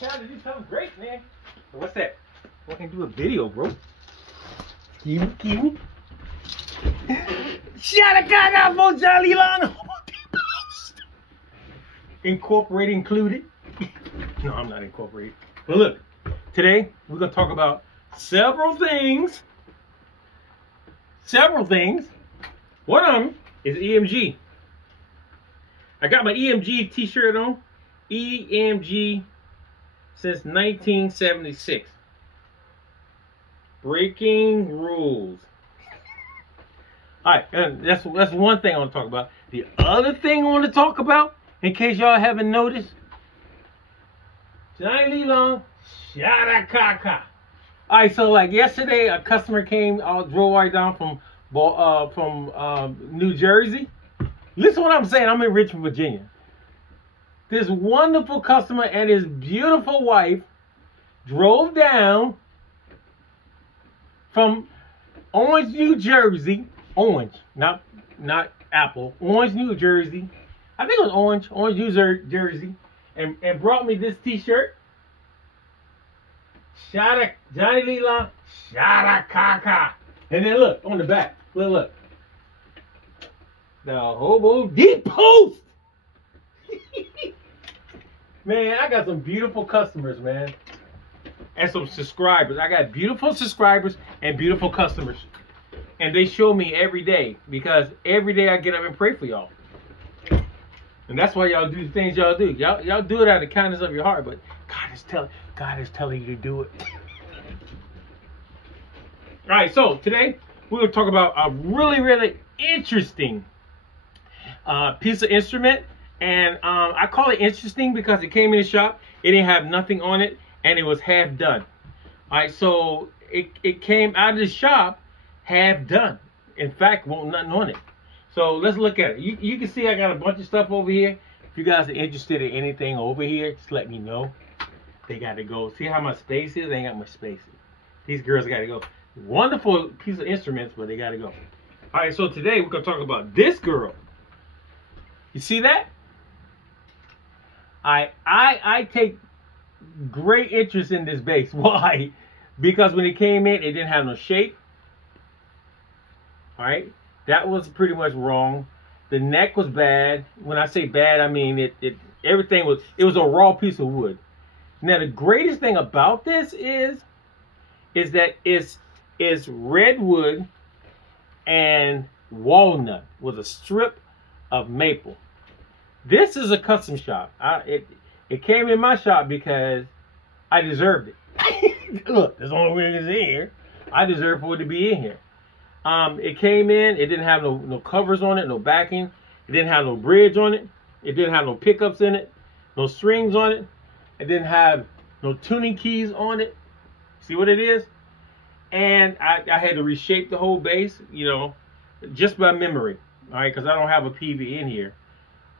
man. Trying to do something great, man. What's that? I can do a video, bro. Excuse me. Shout out for Jolly Long. Incorporated included. No, I'm not incorporated. But look, today we're gonna talk about several things. One of them is EMG. I got my EMG t-shirt on. EMG since 1976. Breaking rules. All right, and that's one thing I want to talk about. The other thing I want to talk about, in case y'all haven't noticed, Johnny Lee Long, shada kaka. All right, so like yesterday, a customer came, drove right down from New Jersey. Listen to what I'm saying. I'm in Richmond, Virginia. This wonderful customer and his beautiful wife drove down from Orange, New Jersey. Orange, not Apple. Orange, New Jersey. I think it was Orange, New Jersey, and brought me this T-shirt. Shada Johnny Lee Long, shada kaka. And then look on the back. Look. The Hobo Deep Post. Man, I got some beautiful customers, man. And some subscribers. I got beautiful subscribers and beautiful customers. And they show me every day, because every day I get up and pray for y'all. And that's why y'all do the things y'all do. Y'all do it out of the kindness of your heart, but God is telling you to do it. All right, so today we're going to talk about a really, really interesting piece of instrument. And I call it interesting because it came in the shop. It didn't have nothing on it, and it was half done. All right, so it came out of the shop half done. In fact, won't nothing on it. So let's look at it. You can see I got a bunch of stuff over here. If you guys are interested in anything over here, just let me know. They got to go. See how much space is? They ain't got much space. These girls got to go. Wonderful piece of instruments, but they got to go. All right, so today we're going to talk about this girl. You see that? I take great interest in this bass. Why? Because when it came in, it didn't have no shape. All right, that was pretty much wrong. The neck was bad. When I say bad, I mean everything was. It was a raw piece of wood. Now the greatest thing about this is that it's redwood and walnut with a strip of maple. This is a custom shop. It came in my shop because I deserved it. Look, there's only way it's in here. I deserve for it to be in here. It came in. It didn't have no covers on it, no backing. It didn't have no bridge on it. It didn't have no pickups in it, no strings on it. It didn't have no tuning keys on it. See what it is? And I had to reshape the whole bass, you know, just by memory. All right, because I don't have a peavey in here.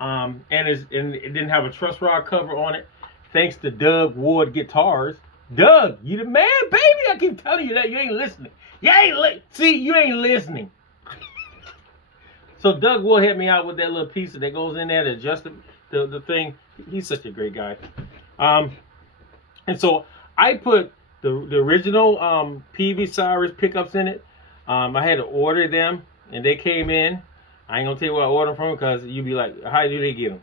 And it didn't have a truss rod cover on it. Thanks to Doug Ward Guitars. Doug, you the man, baby. I keep telling you that. You ain't listening. You ain't listening. So Doug Ward helped me out with that little piece that goes in there to adjust the thing. He's such a great guy. And so I put the original peavey Cirrus pickups in it. I had to order them, and they came in. I ain't gonna tell you where I ordered from because you'd be like, how do they get them?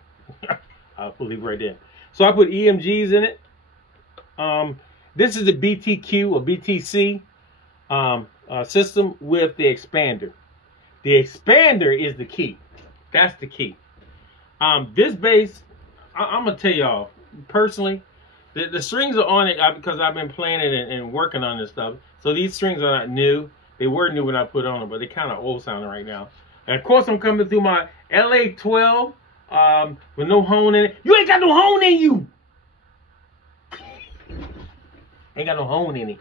I'll leave it right there. So I put EMGs in it. This is the BTQ or BTC system with the expander. The expander is the key. That's the key. This bass, I'm gonna tell y'all personally, the strings are on it because I've been playing it and working on this stuff. So these strings are not new. They were new when I put on them, but they're kind of old sounding right now. And of course, I'm coming through my LA12 with no hone in it. You ain't got no hone in you. Ain't got no hone in it.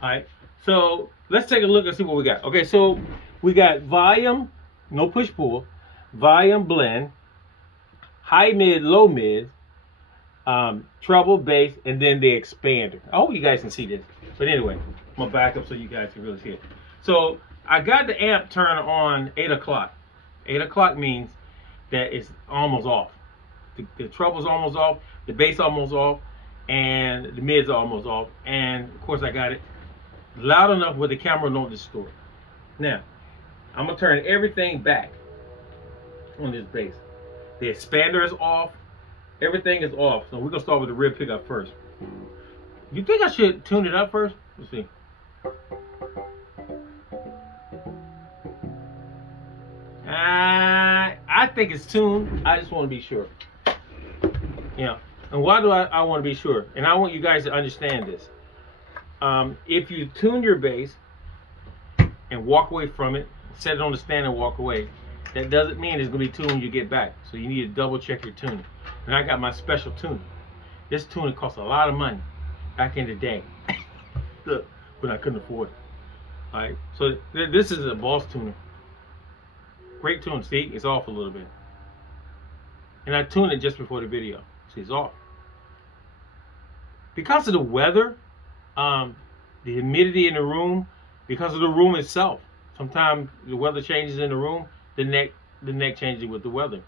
All right. So let's take a look and see what we got. Okay, so we got volume, no push pull, volume blend, high mid, low mid, treble, bass, and then the expander. I hope you guys can see this. But anyway, I'm gonna back up so you guys can really see it. So I got the amp turned on 8 o'clock. 8 o'clock means that it's almost off. The treble's almost off, the bass almost off, and the mids are almost off, and of course I got it loud enough where the camera don't distort. Now, I'm gonna turn everything back on this bass. The expander is off, everything is off, so we're gonna start with the rear pickup first. You think I should tune it up first? Let's see. I think it's tuned. I just want to be sure. Yeah. And why do I want to be sure? And I want you guys to understand this. If you tune your bass and walk away from it, set it on the stand and walk away, that doesn't mean it's going to be tuned when you get back. So you need to double check your tuning. And I got my special tuner. This tuner cost a lot of money back in the day. Look, when I couldn't afford it. All right. So this is a Boss tuner. Great tune. See, it's off a little bit. And I tuned it just before the video. See, it's off. Because of the weather, the humidity in the room, because of the room itself. Sometimes the weather changes in the room, the neck changes with the weather.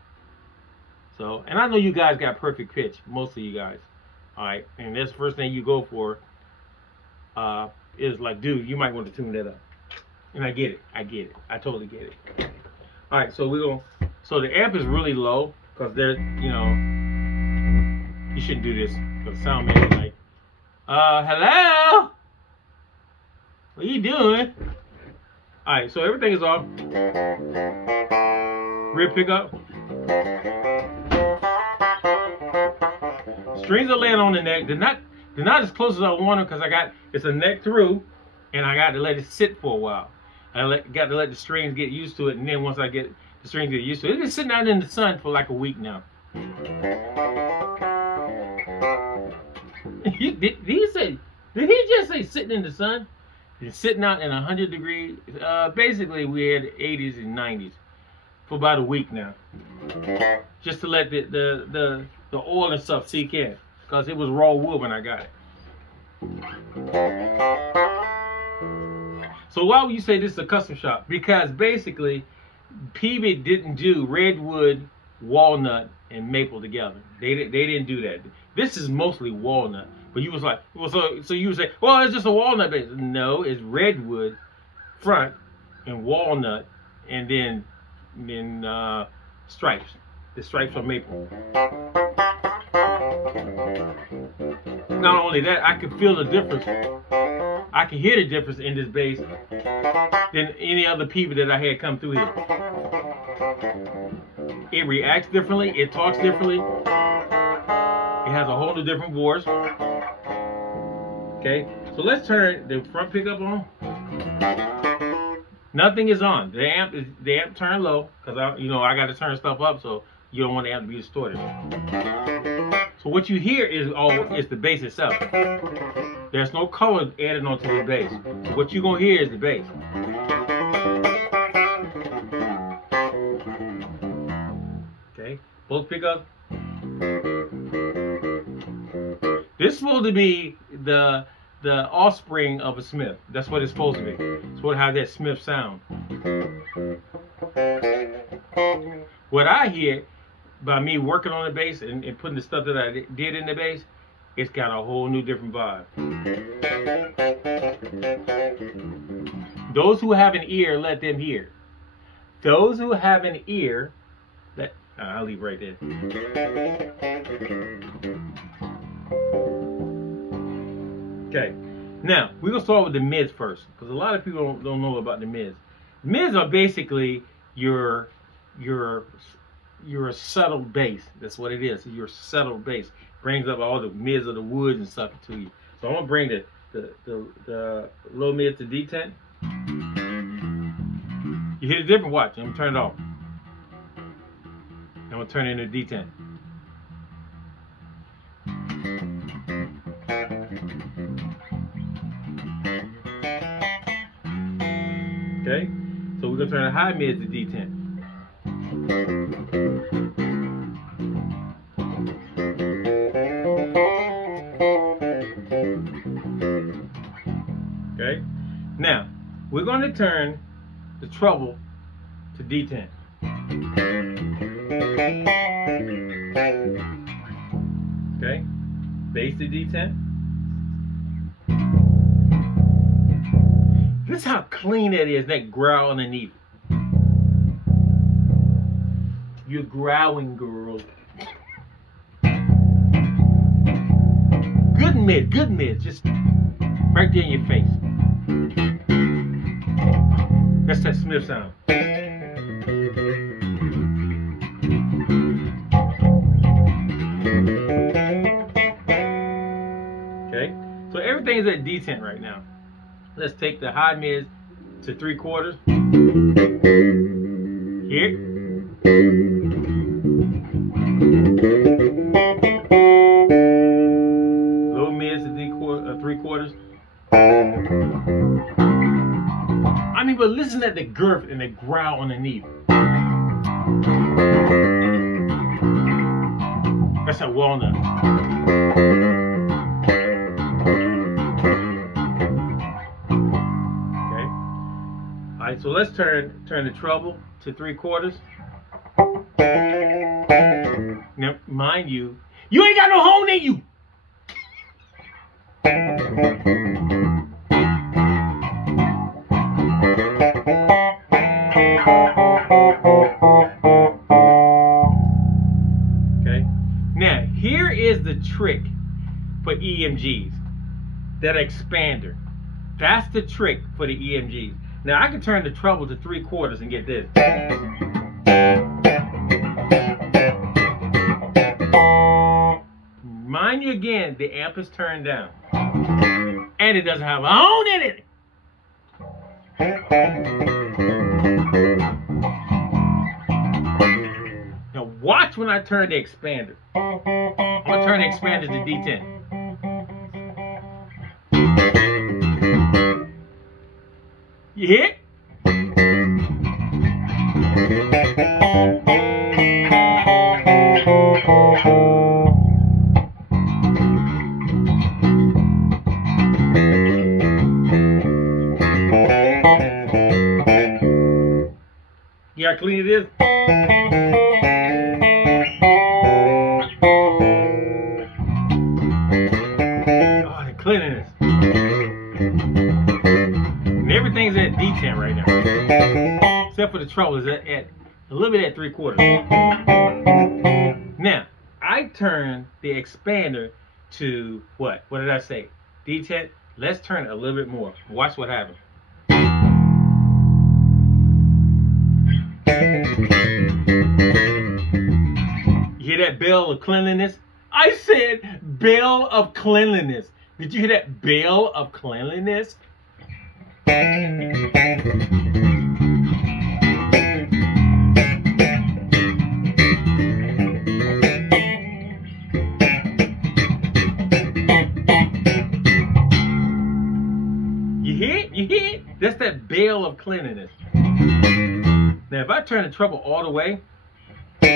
So, and I know you guys got perfect pitch, most of you guys. All right, and that's the first thing you go for is like, dude, you might want to tune that up. And I get it. I totally get it. All right, so so the amp is really low because there's, you know, you shouldn't do this because the sound man is like, hello? What are you doing? All right, so everything is off. Rear pickup. Strings are laying on the neck. They're not as close as I want them because it's a neck through, and I got to let it sit for a while. I got to let the strings get used to it, and then once I get the strings get used to it, it's been sitting out in the sun for like a week now. Did he just say sitting in the sun? It's sitting out in 100 degrees. Basically, we had 80s and 90s for about a week now, just to let the oil and stuff seep in, because it was raw wood when I got it. So why would you say this is a custom shop? Because basically, Peavey didn't do redwood, walnut, and maple together. They didn't do that. This is mostly walnut. But you was like, well, so you would say, well, it's just a walnut base. No, it's redwood front and walnut, and then stripes. The stripes are maple. Not only that, I can feel the difference. I can hear the difference in this bass than any other Peavey that I had come through here. It reacts differently. It talks differently. It has a whole new different voice. Okay, so let's turn the front pickup on. Nothing is on. The amp turned low because I got to turn stuff up so you don't want the amp to be distorted. So what you hear is the bass itself. There's no color added onto the bass. What you're gonna hear is the bass. Okay, both pickups. This is supposed to be the offspring of a Smith. That's what it's supposed to be. It's supposed to have that Smith sound. What I hear by me working on the bass and putting the stuff that I did in the bass, it's got a whole new different vibe. Those who have an ear, let them hear. Those who have an ear, I'll leave right there. Okay, now we're gonna start with the mids first, because a lot of people don't know about the mids. Mids are basically your settled bass. That's what it is. Your settled bass brings up all the mids of the woods and stuff to you. So I'm gonna bring the low mid to D10. You hear the different. Watch. I'm gonna turn it off. I'm gonna turn it into D10. Okay, so we're gonna turn the high mid to D10. Okay, now we're going to turn the treble to D10. Okay, bass Release the detent. This is how clean it is, that growl underneath. You're growling, girl. Good mid, just right there in your face. That's that Smith sound. Okay, so everything's at detent right now. Let's take the high mids to 3/4. Here. Low mids to 3/4. I mean, but listen at the girth and the growl underneath. That's a walnut. Okay. All right, so let's turn the treble to 3/4. Now, mind you, you ain't got no hone in you. Okay. Now, here is the trick for EMGs. That expander. That's the trick for the EMGs. Now, I can turn the treble to 3/4 and get this. Mind you again, the amp is turned down. And it doesn't have a hone in it. Now watch when I turn the expander. I'm going to turn the expander to D10. You hear it? You how clean it is? Oh, the cleanliness. And everything's at D10 right now. Except for the treble is at a little bit at 3/4. Now, I turn the expander to what? What did I say? D10. Let's turn it a little bit more. Watch what happens. You hear that bell of cleanliness? I said bell of cleanliness. Did you hear that bell of cleanliness? You hear it? You hear it? That's that bell of cleanliness. Now, if I turn the treble all the way, I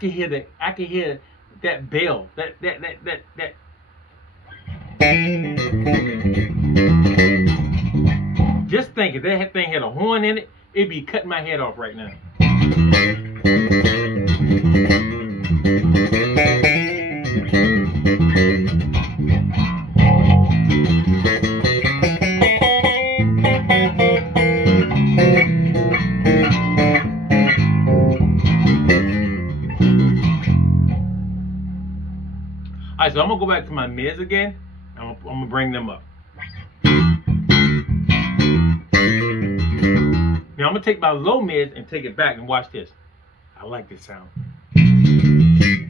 can hear that. I can hear that bell. That. Just think, if that thing had a horn in it, it'd be cutting my head off right now. Alright, so I'm going to go back to my mids again. I'm going to bring them up. Now I'm going to take my low mids and take it back and watch this. I like this sound.